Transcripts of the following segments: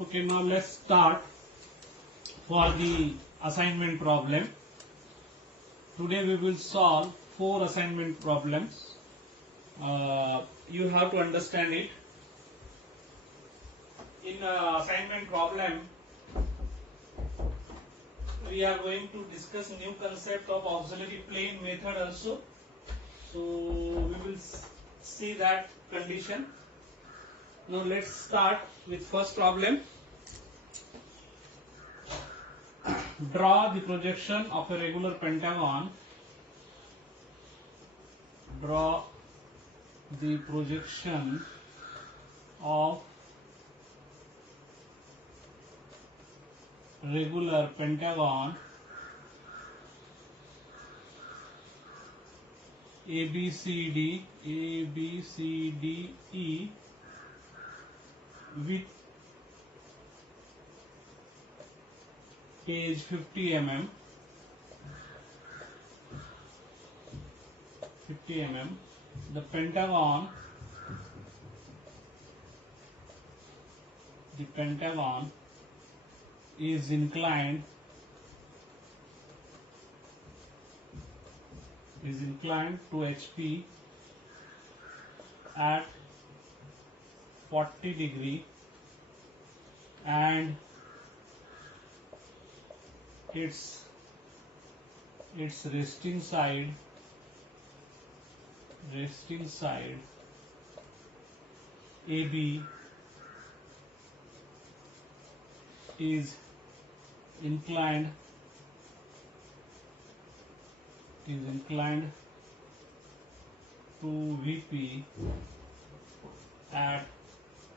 Okay, now let's start for the assignment problem. Today we will solve 4 assignment problems. You have to understand it. In assignment problem, we are going to discuss new concept of auxiliary plane method also. So we will see that condition. Now let's start with first problem. Draw the projection of a regular pentagon. Draw the projection of regular pentagon ABCD E with page 50 mm. The pentagon is inclined to HP at 40 degree and its resting side AB is inclined to VP at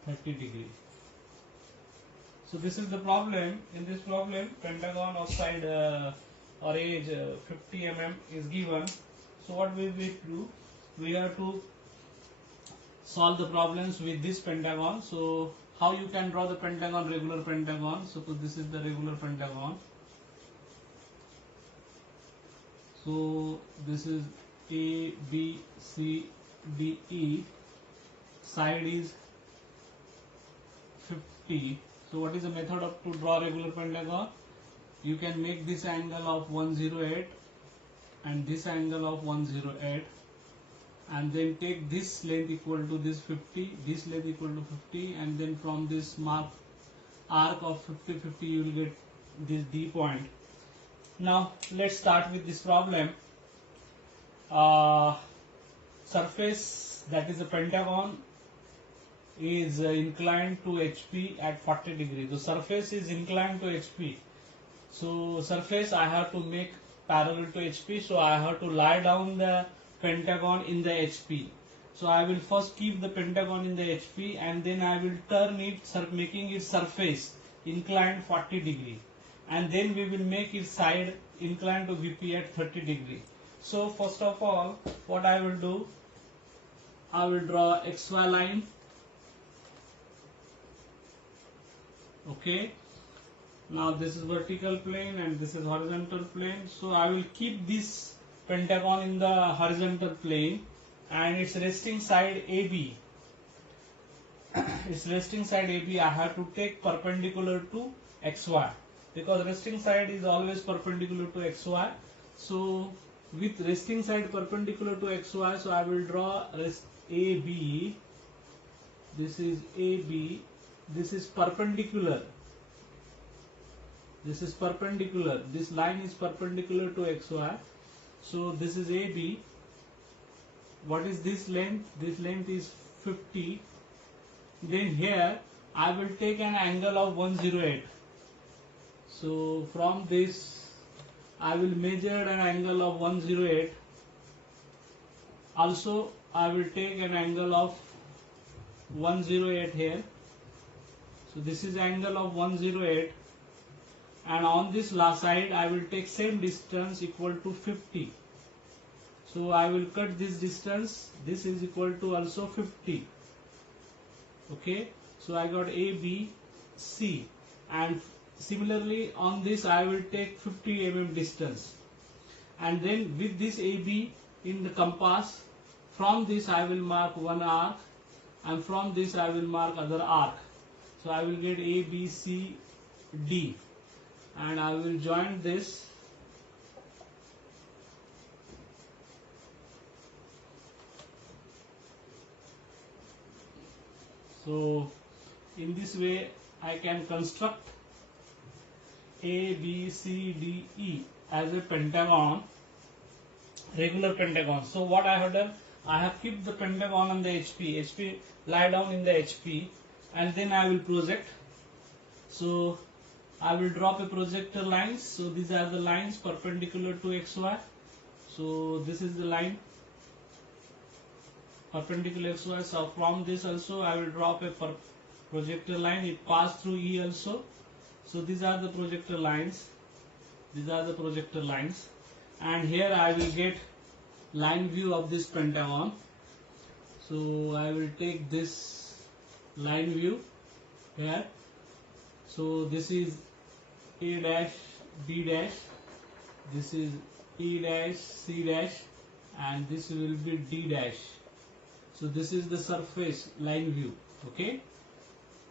30 degree. So this is the problem. In this problem, pentagon of side or edge 50 mm is given. So what we will do? We have to solve the problems with this pentagon. So how you can draw the pentagon, regular pentagon? Suppose this is the regular pentagon. So this is A, B, C, D, E. Side is 50. So what is the method of to draw regular pentagon? You can make this angle of 108 and this angle of 108, and then take this length equal to this 50, this length equal to 50, and then from this arc of 50 you will get this D point. Now let's start with this problem. Surface, that is a pentagon, is inclined to HP at 40 degrees. The surface is inclined to HP. So surface I have to make parallel to HP. So I have to lie down the pentagon in the HP. So I will first keep the pentagon in the HP and then I will turn it, making its surface inclined 40 degree. And then we will make its side inclined to VP at 30 degree. So first of all, what I will do, I will draw XY line. Okay. Now this is vertical plane and this is horizontal plane. So I will keep this pentagon in the horizontal plane and its resting side AB. Its resting side AB I have to take perpendicular to XY, because resting side is always perpendicular to XY. So with resting side perpendicular to XY, so I will draw AB. This is AB. This is perpendicular. This line is perpendicular to XY. So this is AB. What is this length? This length is 50. Then here I will take an angle of 108. So from this I will measure an angle of 108. Also I will take an angle of 108 here. So this is angle of 108, and on this last side I will take same distance equal to 50. So I will cut this distance. This is equal to also 50. Okay. So I got A, B, C, and similarly on this I will take 50 mm distance, and then with this AB in the compass, from this I will mark one arc and from this I will mark other arc. So I will get A, B, C, D, and I will join this. So in this way I can construct A, B, C, D, E as a pentagon, regular pentagon. So what I have done, I have kept the pentagon on the HP lie down in the HP, and then I will project. So I will drop a projector lines. So these are the lines perpendicular to XY. So this is the line perpendicular XY. So from this also I will drop a projector line. It passed through E also. So these are the projector lines. These are the projector lines. And here I will get line view of this pentagon. So I will take this line view here. So this is A dash, B dash, this is E dash, C dash, and this will be D dash. So this is the surface line view. Okay.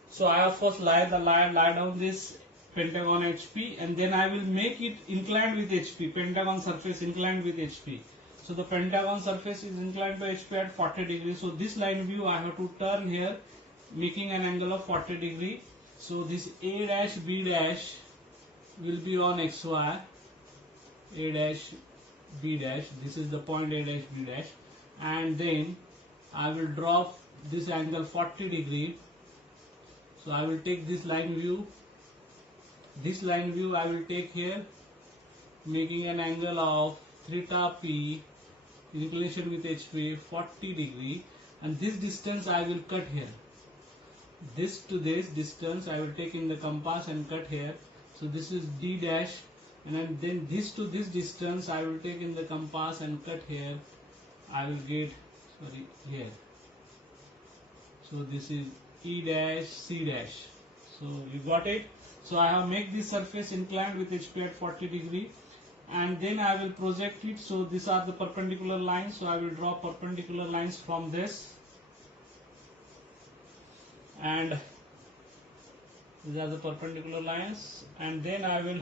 So I have first lie down this pentagon HP, and then I will make it inclined with HP. Pentagon surface inclined with HP. So the pentagon surface is inclined by HP at 40 degrees. So this line view I have to turn here, making an angle of 40 degree. So this A dash, B dash will be on XY. A dash, B dash. This is the point A dash, B dash, and then I will drop this angle 40 degree. So I will take this line view. This line view I will take here, making an angle of theta P, inclination with HP 40 degree, and this distance I will cut here. This to this distance I will take in the compass and cut here. So this is D dash, and then this to this distance I will take in the compass and cut here. I will get here. So this is E dash, C dash. So you got it. So I have make this surface inclined with HP at 40 degree, and then I will project it. So these are the perpendicular lines. So I will draw perpendicular lines from this, and these are the perpendicular lines, and then I will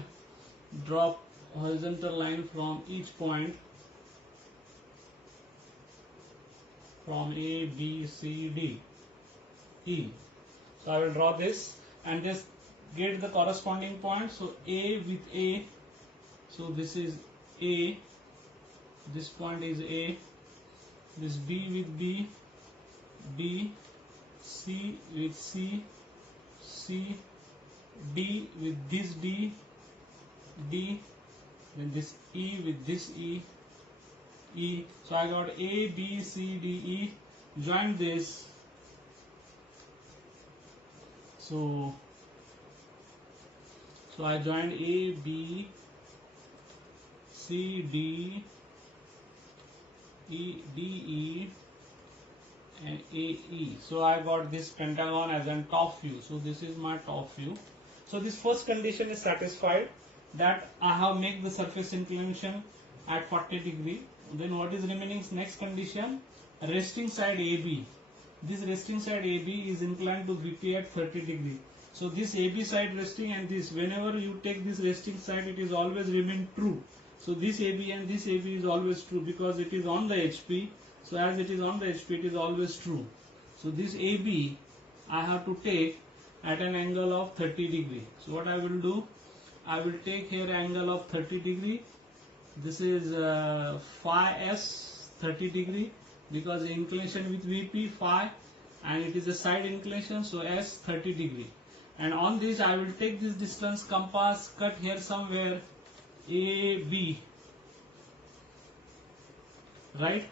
drop horizontal line from each point from A, B, C, D, E. So I will draw this and just get the corresponding point. So A with A, so this is A, this point is A, this B with B, B, C with C, C, D with this D, D, then this E with this E, E. So I got A, B, C, D, E. Join this. So I joined A, B, C, D, E, D, E, and A, E. So I got this pentagon as a top view. So this is my top view. So this first condition is satisfied, that I have made the surface inclination at 40 degree. Then what is remaining? Next condition, resting side AB. This resting side AB is inclined to VP at 30 degree. So this AB side resting and this, whenever you take this resting side, it is always remain true. So this AB and this AB is always true because it is on the HP. So as it is on the HP, it is always true. So this AB I have to take at an angle of 30 degree. So what I will do, I will take here angle of 30 degree. This is phi S 30 degree because the inclination with VP phi, and it is a side inclination, so S 30 degree. And on this I will take this distance compass, cut here somewhere AB, right?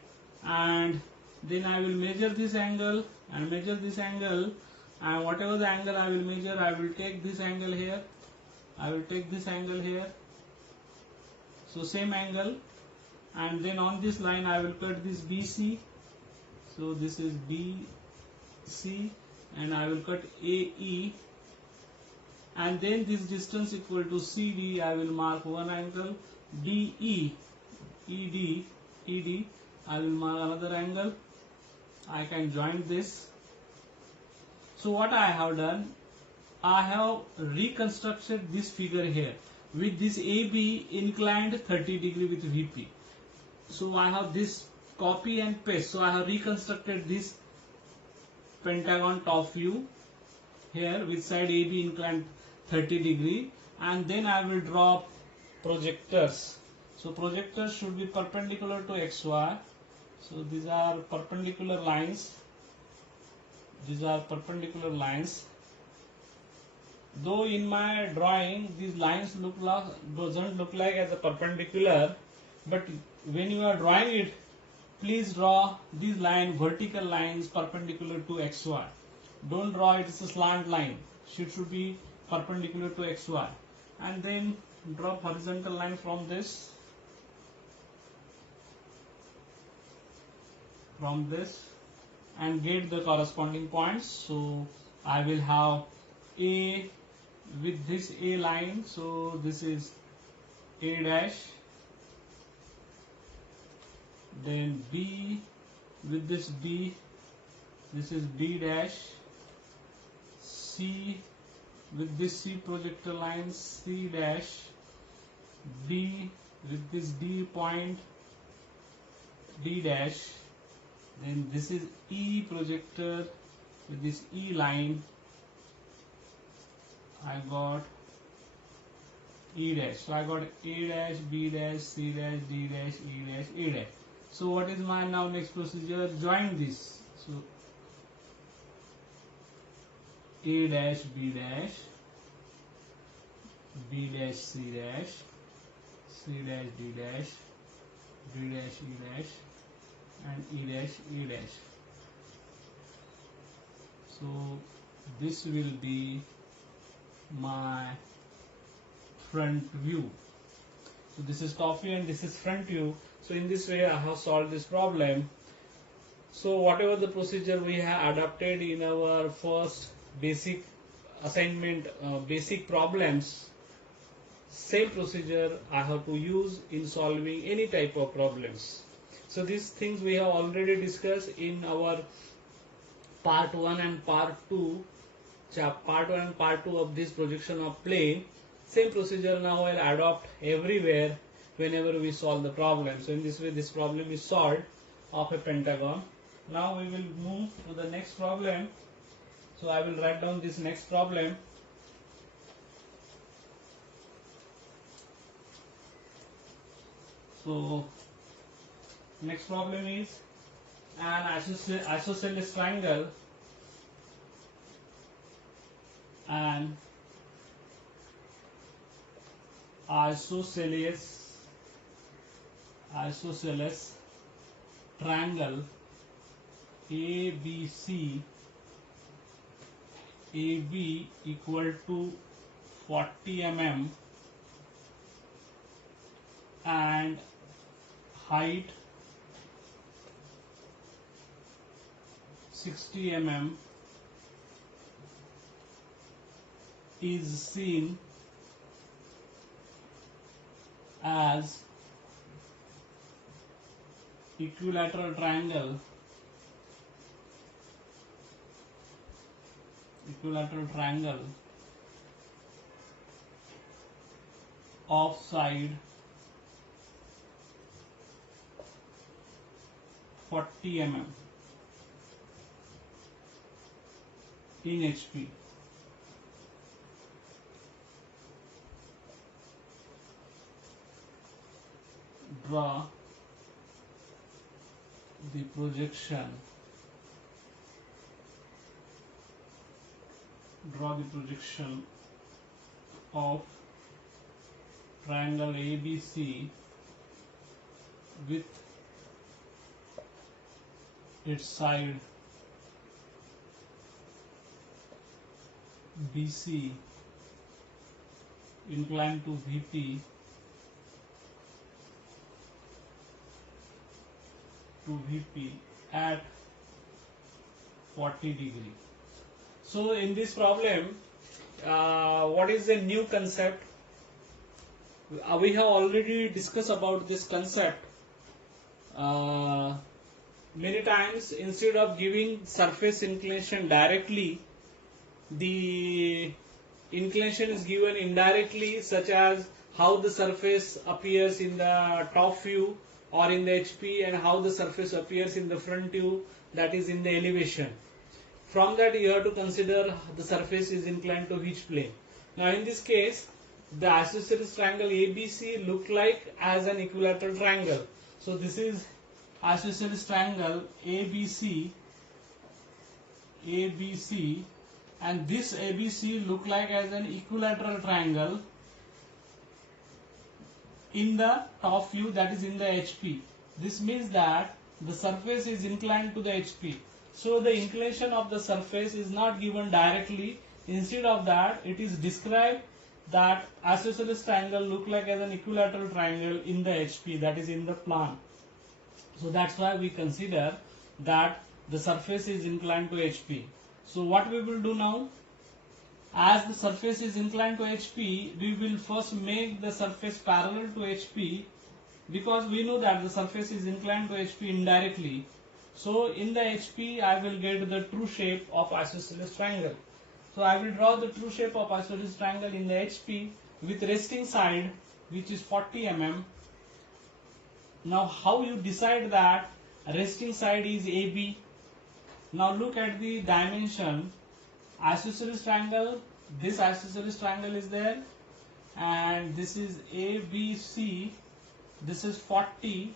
And then I will measure this angle and measure this angle, and whatever the angle I will measure, I will take this angle here, I will take this angle here, so same angle, and then on this line I will cut this BC. So this is BC, and I will cut AE, and then this distance equal to CD, I will mark one angle, DE, ED, I will mark another angle. I can join this. So what I have done, I have reconstructed this figure here with this AB inclined 30 degree with VP. So I have this copy and paste. So I have reconstructed this pentagon top view here with side AB inclined 30 degree, and then I will draw projectors. So projectors should be perpendicular to XY. So these are perpendicular lines. These are perpendicular lines. Though in my drawing these lines doesn't look like as a perpendicular, but when you are drawing it, please draw these line vertical lines perpendicular to XY. Don't draw it as a slant line. It should be perpendicular to XY. And then draw horizontal line from this and get the corresponding points. So I will have A with this A line, so this is A dash, then B with this B, this is B dash, C with this C projector line, C dash, D with this D point, D dash, then this is E projector with this E line, I got E dash. So I got A dash, B dash, C dash, D dash, E dash, A dash. So what is my now next procedure? Join this. So A dash, B dash, B dash, C dash, C dash, D dash, D dash, E dash, and E dash, A dash. So this will be my front view. So this is top view and this is front view. So in this way I have solved this problem. So whatever the procedure we have adopted in our first basic assignment, basic problems, same procedure I have to use in solving any type of problems. So these things we have already discussed in our part 1 and part 2. Part 1 and part 2 of this projection of plane. Same procedure now I'll adopt everywhere whenever we solve the problem. So in this way this problem is solved of a pentagon. Now we will move to the next problem. So I will write down this next problem. So next problem is an isosceles triangle and isosceles triangle ABC, AB equal to 40 mm and height 60 mm is seen as equilateral triangle of side 40 mm in HP. Draw the projection of triangle ABC with its side BC inclined to VP at 40 degree. So in this problem, what is the new concept? We have already discussed about this concept many times. Instead of giving surface inclination directly, the inclination is given indirectly, such as how the surface appears in the top view or in the HP, and how the surface appears in the front view, that is in the elevation. From that you have to consider the surface is inclined to which plane. Now in this case, the isosceles triangle ABC look like as an equilateral triangle. So this is isosceles triangle ABC, and this ABC look like as an equilateral triangle in the top view, that is in the HP. This means that the surface is inclined to the HP. So the inclination of the surface is not given directly. Instead of that, it is described that isosceles triangle look like as an equilateral triangle in the HP, that is in the plan. So that's why we consider that the surface is inclined to HP. So what we will do now, as the surface is inclined to HP, we will first make the surface parallel to HP, because we know that the surface is inclined to HP indirectly. So in the HP, I will get the true shape of isosceles triangle. So I will draw the true shape of isosceles triangle in the HP with resting side, which is 40 mm. Now how you decide that resting side is AB? Now look at the dimension. Isosceles triangle, this isosceles triangle is there, and this is ABC, this is 40,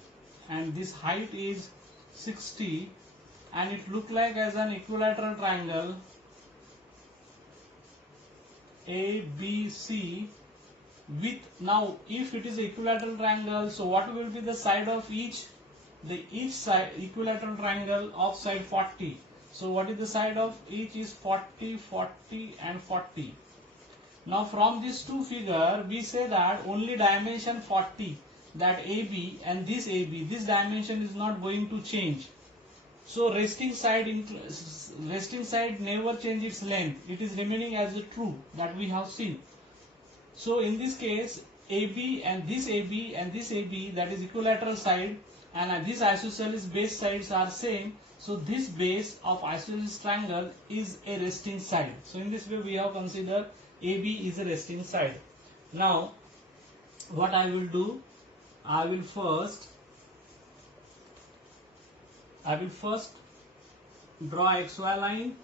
and this height is 60, and it look like as an equilateral triangle ABC with, now if it is equilateral triangle, so what will be the side of each? The each side equilateral triangle of side 40. So what is the side of each is 40, 40 and 40. Now from these two figure, we say that only dimension 40, that AB and this this dimension is not going to change. So resting side never change its length. It is remaining as a true, that we have seen. So in this case, AB and this AB and this AB, that is equilateral side, and this isosceles base sides are same. So this base of isosceles triangle is a resting side. So in this way we have considered AB is a resting side. Now what I will do, I will first draw XY line,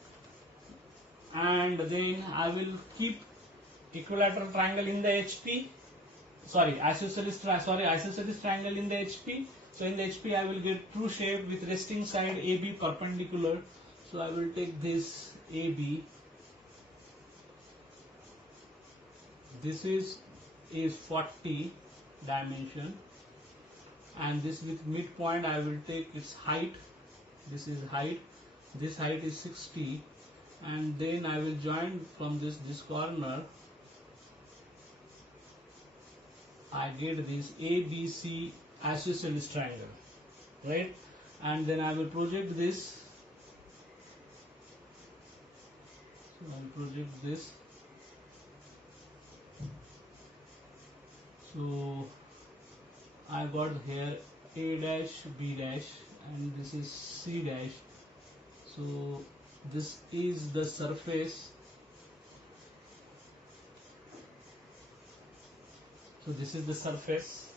and then I will keep equilateral triangle in the HP. Isosceles triangle in the HP. So in the HP I will get true shape with resting side AB perpendicular. So I will take this AB. This is 40 dimension, and this with midpoint I will take its height. This is height. This height is 60, and then I will join from this corner. I get this ABC isosceles triangle, right? And then I will project this. So I will project this. So I got here A dash, B dash, and this is C dash. So this is the surface. So this is the surface.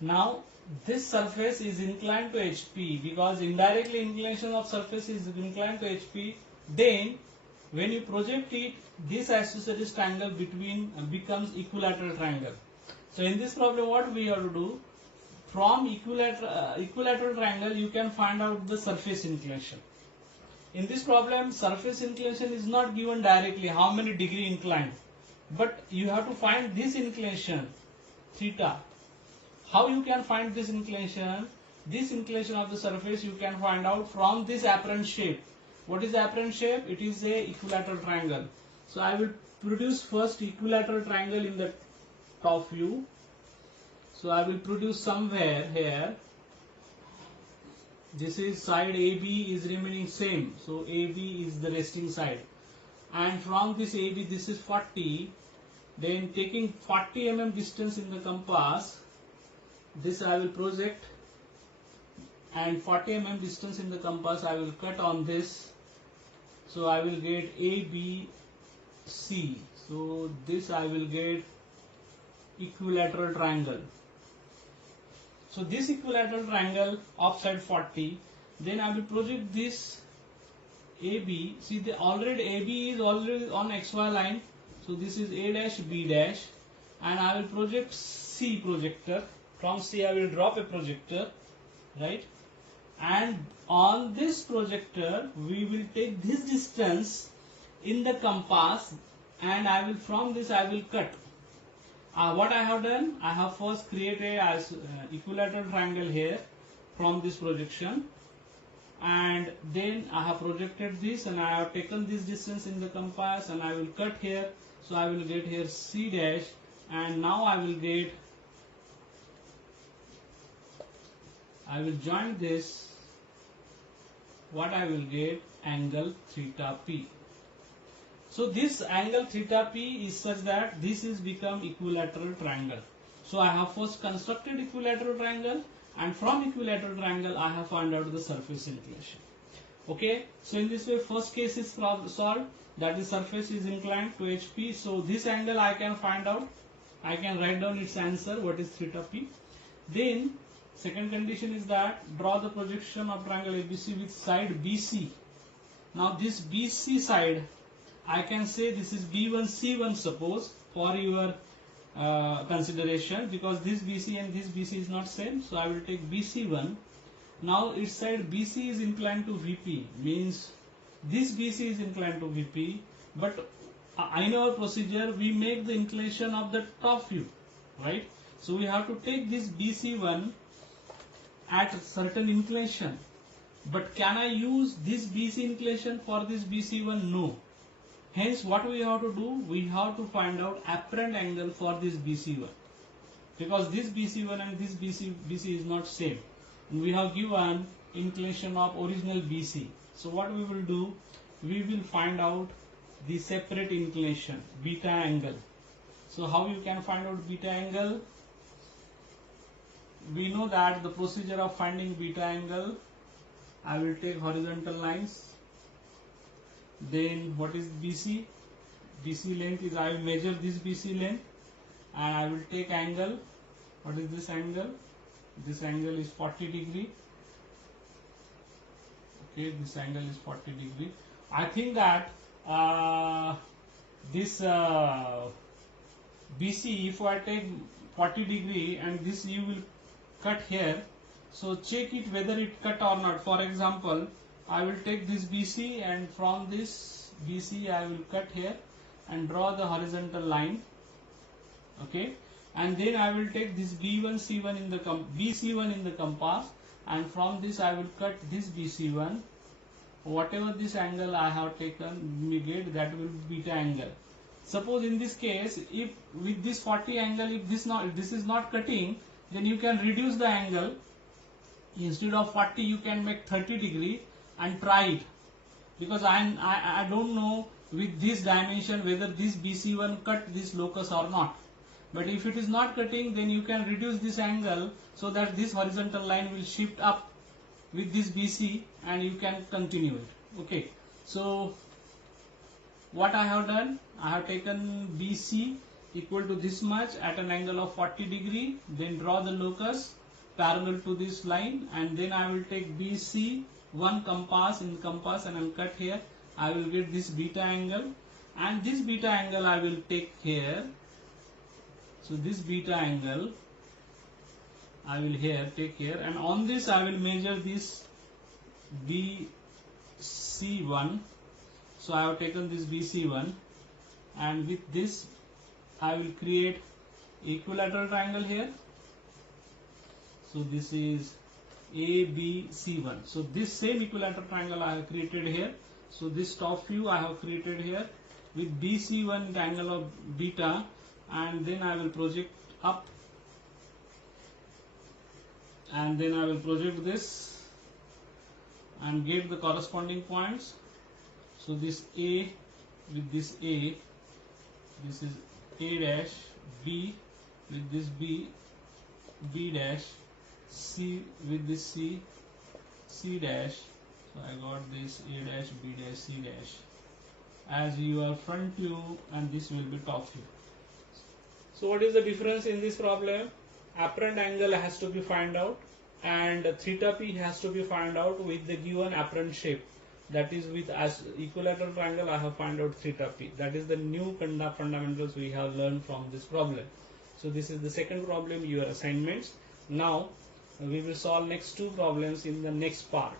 Now this surface is inclined to HP, because indirectly inclination of surface is inclined to HP. Then when you project it, this isosceles triangle between becomes equilateral triangle. So in this problem what we have to do, from equilateral triangle you can find out the surface inclination. In this problem surface inclination is not given directly, how many degree inclined, but you have to find this inclination theta. How you can find this inclination? This inclination of the surface you can find out from this apparent shape. What is the apparent shape? It is a equilateral triangle. So I will produce first equilateral triangle in the top view. So I will produce somewhere here. This is side AB is remaining same. So AB is the resting side. And from this AB, this is 40. Then taking 40 mm distance in the compass, this I will project, and 40 mm distance in the compass I will cut on this. So I will get AB C. So this I will get equilateral triangle. So this equilateral triangle offset 40. Then I will project this AB. See, the already AB is already on XY line. So this is A dash B dash, and I will project C projector. From C I will drop a projector, right? And on this projector we will take this distance in the compass, and I will from this I will cut. What I have done, I have first created as equilateral triangle here from this projection, and then I have projected this, and I have taken this distance in the compass, and I will cut here. So I will get here C dash, and now I will join this. What I will get, angle theta P. So this angle theta P is such that this is become equilateral triangle. So I have first constructed equilateral triangle, and from equilateral triangle I have found out the surface inclination. Okay, so in this way first case is solved, that the surface is inclined to HP. So this angle I can find out, I can write down its answer, what is theta P. Then second condition is that draw the projection of triangle ABC with side BC. Now this BC side, I can say this is B1 C1 suppose for your consideration, because this BC and this BC is not same. So I will take BC1. Now its side BC is inclined to VP, means this BC is inclined to VP, but in our procedure we make the inclination of the top view, right? So we have to take this BC1 at certain inclination. But can I use this BC inclination for this BC1? No. Hence what we have to do, we have to find out apparent angle for this BC1, because this BC1 and this BC is not same. And we have given inclination of original BC. So what we will do, we will find out the separate inclination, beta angle. So how you can find out beta angle? We know that the procedure of finding beta angle, I will take horizontal lines. Then what is BC? BC length is, I will measure this BC length, and I will take angle. What is this angle? This angle is 40 degree. Okay, this angle is 40 degree. I think that this BC, if I take 40 degree and this you will cut here, so check it whether it cut or not. For example, I will take this BC, and from this BC I will cut here and draw the horizontal line. Okay, and then I will take this B1 C1 in the BC1 in the compass, and from this I will cut this BC1. Whatever this angle I have taken, we get that will be beta angle. Suppose in this case, if with this 40 angle, if this is not cutting, then you can reduce the angle. Instead of 40 you can make 30 degree and try it, because I don't know with this dimension whether this BC1 cut this locus or not. But if it is not cutting, then you can reduce this angle so that this horizontal line will shift up with this BC, and you can continue it. Okay, so what I have done, I have taken BC equal to this much at an angle of 40 degree, then draw the locus parallel to this line, and then I will take BC one compass in compass and I will cut here. I will get this beta angle, and this beta angle I will take here. So this beta angle I will here take here, and on this I will measure this BC1. So I have taken this BC1, and with this I will create equilateral triangle here. So this is ABC1. So this same equilateral triangle I have created here. So this top view I have created here with BC1 the angle of beta, and then I will project up, and then I will project this and get the corresponding points. So this A with this A, this is A dash, B with this B, B dash, C with this C, C dash. So I got this A dash, B dash, C dash, as your front view and this will be top view. So what is the difference in this problem? Apparent angle has to be found out and theta p has to be found out with the given apparent shape. That is with as equilateral triangle I have found out theta p. That is the new fundamentals we have learned from this problem. So this is the second problem, your assignments. Now we will solve next two problems in the next part.